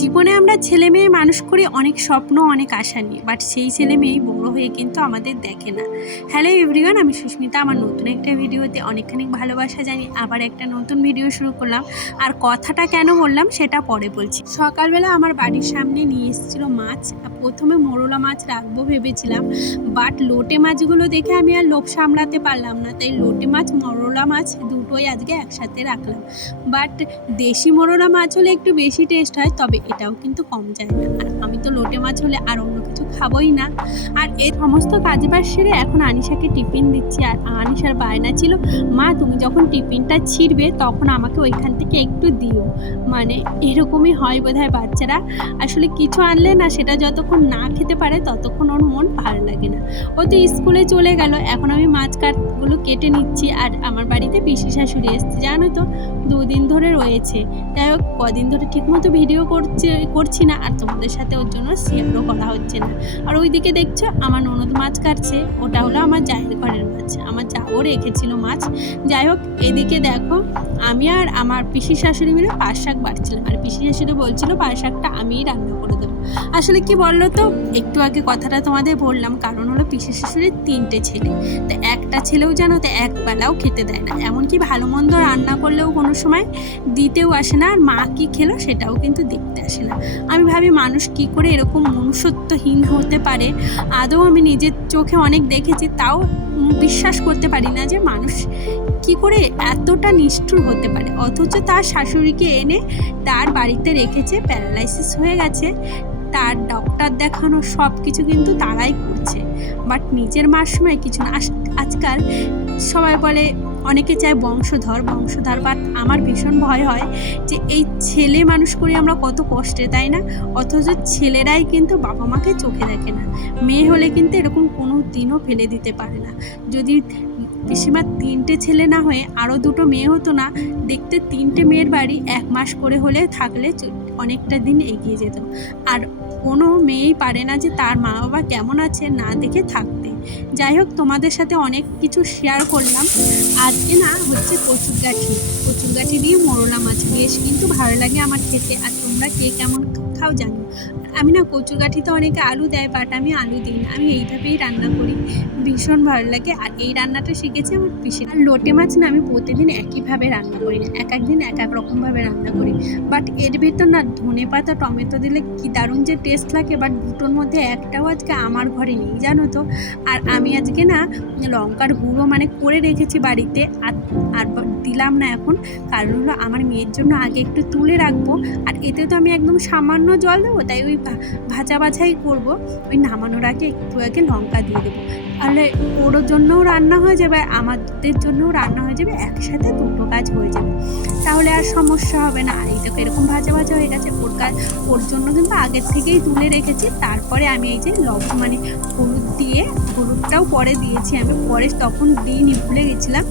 জীবনে আমরা ছেলে মেয়ে মানুষ করি অনেক স্বপ্ন অনেক আশা নিয়ে, বাট সেই ছেলে মেয়েই বড় হয়ে কিন্তু আমাদের দেখে না। হ্যালো এভরিওয়ান, আমি সুস্মিতা। আমার নতুন একটা ভিডিওতে অনেকখানি ভালোবাসা জানি আবার একটা নতুন ভিডিও শুরু করলাম। আর কথাটা কেন বললাম সেটা পরে বলছি। সকালবেলা আমার বাড়ির সামনে নিয়ে এসেছিলো মাছ। প্রথমে মোরলা মাছ রাখবো ভেবেছিলাম, বাট লোটে মাছগুলো দেখে আমি আর লোভ সামলাতে পারলাম না, তাই লোটে মাছ মোরলা মাছ দুটোই আজকে একসাথে রাখলাম। বাট দেশি মোরলা মাছ হলে একটু বেশি টেস্ট হয়, তবে এটাও কিন্তু কম যায় না। আর আমি তো লোটে মাছ হলে আর অন্য কিছু খাবোই না। আর এই সমস্ত কাজবাজ সেরে এখন আনিশাকে টিফিন দিচ্ছি। আর আনিশার বায়না ছিল, মা তুমি যখন টিফিনটা ছিঁড়বে তখন আমাকে ওইখান থেকে একটু দিও। মানে এরকমই হয় বোধহয় বাচ্চারা, আসলে কিছু আনলে না সেটা যতক্ষণ না খেতে পারে ততক্ষণ ওর মন ভালো লাগে না। ও তো স্কুলে চলে গেল, এখন আমি মাছ কাটগুলো কেটে নিচ্ছি। আর আমার বাড়িতে পিসি শাশুড়ি এসছে, জানো তো, 2 দিন ধরে রয়েছে। যাই হোক, কদিন ধরে ঠিকমতো ভিডিও করছি না, আর তোমাদের সাথে ওর জন্য শেয়ারও করা হচ্ছে না। আর ওইদিকে দেখছো আমার ননদ মাছ কাটছে, ওটা হলো আমার জায়ের ঘরের মাছ, আমার যাও রেখেছিল মাছ। যাই হোক, এদিকে দেখো আমি আর আমার পিসি শাশুড়ি মিলে পাট শাক বাড়ছিলাম। আর পিসি শাশুড়ি বলছিল পাট শাকটা আমিই রান্না করে দেবো। আসলে কি বললো তো, একটু আগে কথাটা তোমাদের বললাম, কারণ হলো পিসি শাশুড়ির 3টে ছেলে, তো একটা ছেলেও জানো তো একবেলাও খেতে দেয় না। এমনকি ভালো মন্দ রান্না করলেও কোনো সময় দিতেও আসে না, আর মা কী খেলো সেটাও কিন্তু দেখতে আসে না। আমি ভাবি মানুষ কি করে এরকম মনুষ্যত্বহীন হতে পারে। আদৌ আমি নিজের চোখে অনেক দেখেছি, তাও বিশ্বাস করতে পারি না যে মানুষ কি করে এতটা নিষ্ঠুর হতে পারে। অথচ তার শাশুড়িকে এনে তার বাড়িতে রেখেছে, প্যারালাইসিস হয়ে গেছে, তার ডক্টর দেখানো সব কিছু কিন্তু তারাই করছে, বাট নিজের মার সময় কিছু না। আজকাল সবাই বলে অনেকে চায় বংশধর, বাট আমার ভীষণ ভয় হয় যে এই ছেলে মানুষ করি আমরা কত কষ্টে, তাই না? অথচ ছেলেরাই কিন্তু বাবা মাকে চোখে দেখে না। মেয়ে হলে কিন্তু এরকম কোনো দিনও ফেলে দিতে পারে না। যদি পিসিমার 3টে ছেলে না হয়ে আরও 2টো মেয়ে হতো না, দেখতে 3টে মেয়ের বাড়ি 1 মাস করে হলে থাকলে অনেকটা দিন এগিয়ে যেত। আর কোনো মেয়েই পারে না যে তার মা বাবা কেমন আছে না দেখে থাকতে। যাই হোক, তোমাদের সাথে অনেক কিছু শেয়ার করলাম। আজকে না হচ্ছে কচুরগাঠি দিয়ে মোরলা মাছ, বেশ কিন্তু ভালো লাগে আমার খেতে। আর তোমরা কে কেমন খাও জানো। আমি না কচুরগাঠিতে অনেকে আলু দেয়, বাট আমি আলু দিই না, আমি এইভাবেই রান্না করি, ভীষণ ভালো লাগে। আর এই রান্নাটা শিখেছি আমার পিসি। আর লোটে মাছ না আমি প্রতিদিন একইভাবে রান্না করি না, এক একদিন এক এক রকমভাবে রান্না করি। বাট এর ভেতর না ধনে পাতা টমেটো দিলে কি দারুণ যে টেস্ট লাগে, বাট দুটোর মধ্যে একটাও আজকে আমার ঘরে নেই, জানো তো। আর আমি আজকে না লঙ্কার গুঁড়ো মানে করে রেখেছি বাড়িতে, আর দিলাম না এখন, কারণ হলো আমার মেয়ের জন্য আগে একটু তুলে রাখবো। আর এতে তো আমি একদম সামান্য জল দেবো, তাই ওই ভাজা বাছাই করবো। ওই নামানোর আগে একটু আগে লঙ্কা দিয়ে দেবো, তাহলে ওর জন্যও রান্না হয়ে যাবে, আমাদের জন্যও রান্না হয়ে যাবে, একসাথে দুটো কাজ হয়ে যাবে, তাহলে আর সমস্যা হবে না। আর এইটাকে এরকম ভাজা হয়ে গেছে, ওর জন্য কিন্তু আগের থেকেই তুলে রেখেছি। তারপরে আমি এই যে লবণ মানে হলুদ দিয়ে, হলুদটাও পরে দিয়েছি, আমি পরে তখন দিইনি, ভুলে গেছিলাম।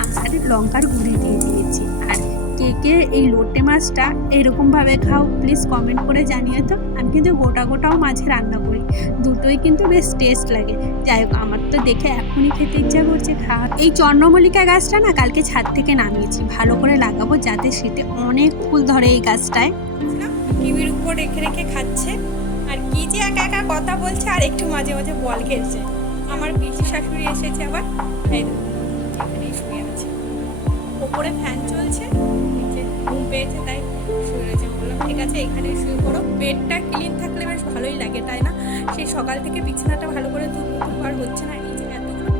আর লঙ্কার গুঁড়ি দিয়ে দিয়েছি। আর কে কে এই লোটে মাছটা এরকমভাবে খাও প্লিজ কমেন্ট করে জানিয়ে তো। আমি কিন্তু গোটাও মাছে রান্না করি, দুটোই কিন্তু বেশ টেস্ট লাগে। যাই হোক, আমার তো দেখে এখনই খেতে ইচ্ছা করছে খাওয়া। এই চন্দ্রমল্লিকা গাছটা না কালকে ছাদ থেকে নামিয়েছি, ভালো করে লাগাবো যাতে শীতে অনেক ফুল ধরে এই গাছটায়। টিভির উপর রেখে খাচ্ছে, আর কি যে একা একা কথা বলছে, আর একটু মাঝে মাঝে বল খেলছে। আমার পিসি শাশুড়ি এসেছে আবার, এখানেই শুয়ে আছে, ওপরে ফ্যান চলছে, নিচে ঘুম পেয়েছে তাই শুয়ে রয়েছে। বললাম ঠিক আছে এখানেই শুয়ে পড়ো, বেডটা ক্লিন থাকলে বেশ ভালোই লাগে, তাই না? সেই সকাল থেকে বিছানাটা ভালো করে তুলবো আর হচ্ছে না, এই যে এতগুলো।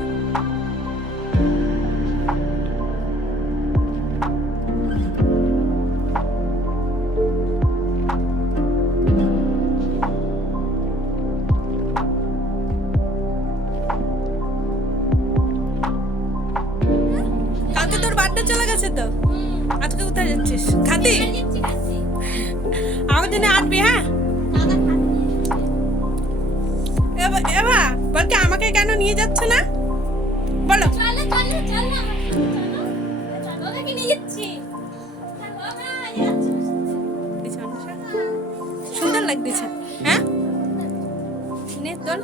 কালকে তোর বার্থডে চলে গেছে তো, আজকে কোথায় যাচ্ছিস? খাতি আমার জন্য আনবি, হ্যাঁ? এবা বলতে আমাকে কেন নিয়ে যাচ্ছ না বলো? সুন্দর লাগতেছে, হ্যাঁ? নে তোর।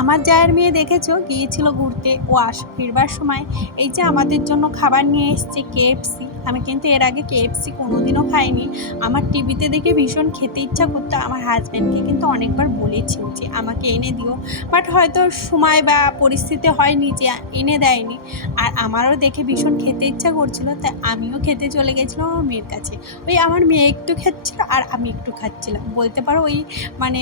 আমার জায়ের মেয়ে দেখেছো গিয়েছিল ঘুরতে, ও ফিরবার সময় এই যে আমাদের জন্য খাবার নিয়ে এসছে, KFC। আমি কিন্তু এর আগে KFC কোনোদিনও খাইনি। আমার টিভিতে দেখে ভীষণ খেতে ইচ্ছা করতো। আমার হাজব্যান্ডকে কিন্তু অনেকবার বলেছি যে আমাকে এনে দিও, বাট হয়তো সময় বা পরিস্থিতি হয়নি যে এনে দেয়নি। আর আমারও দেখে ভীষণ খেতে ইচ্ছা করছিল, তাই আমিও খেতে চলে গেছিলাম আমার মেয়ের কাছে। ওই আমার মেয়ে একটু খাচ্ছিল আর আমি একটু খাচ্ছিলাম, বলতে পারো ওই মানে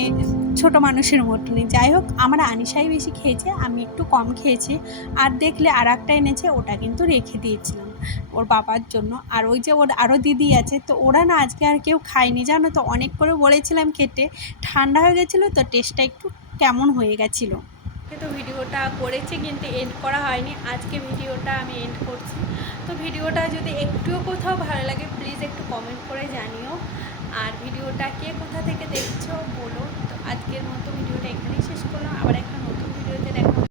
ছোট মানুষের মতনই। যাই হোক, আমার আনিশাই বেশি খেয়েছে, আমি একটু কম খেয়েছি। আর দেখলে আর একটা এনেছে, ওটা কিন্তু রেখে দিয়েছিলাম ওর বাবার জন্য। আর ওই যে ওর আরও দিদি আছে, তো ওরা না আজকে আর কেউ খায়নি জানো তো। অনেক করে বলেছিলাম খেতে, ঠান্ডা হয়ে গেছিলো তো টেস্টটা একটু কেমন হয়ে গেছিলো। তো ভিডিওটা করেছি কিন্তু এন্ড করা হয়নি, আজকে ভিডিওটা আমি এন্ড করছি। তো ভিডিওটা যদি একটুও কোথাও ভালো লাগে প্লিজ একটু কমেন্ট করে জানিও। আর ভিডিওটা কে কোথা থেকে দেখছো বলো। তো আজকের মতো ভিডিওটা এখানেই শেষ করলাম, আবার একটা নতুন ভিডিওতে দেখা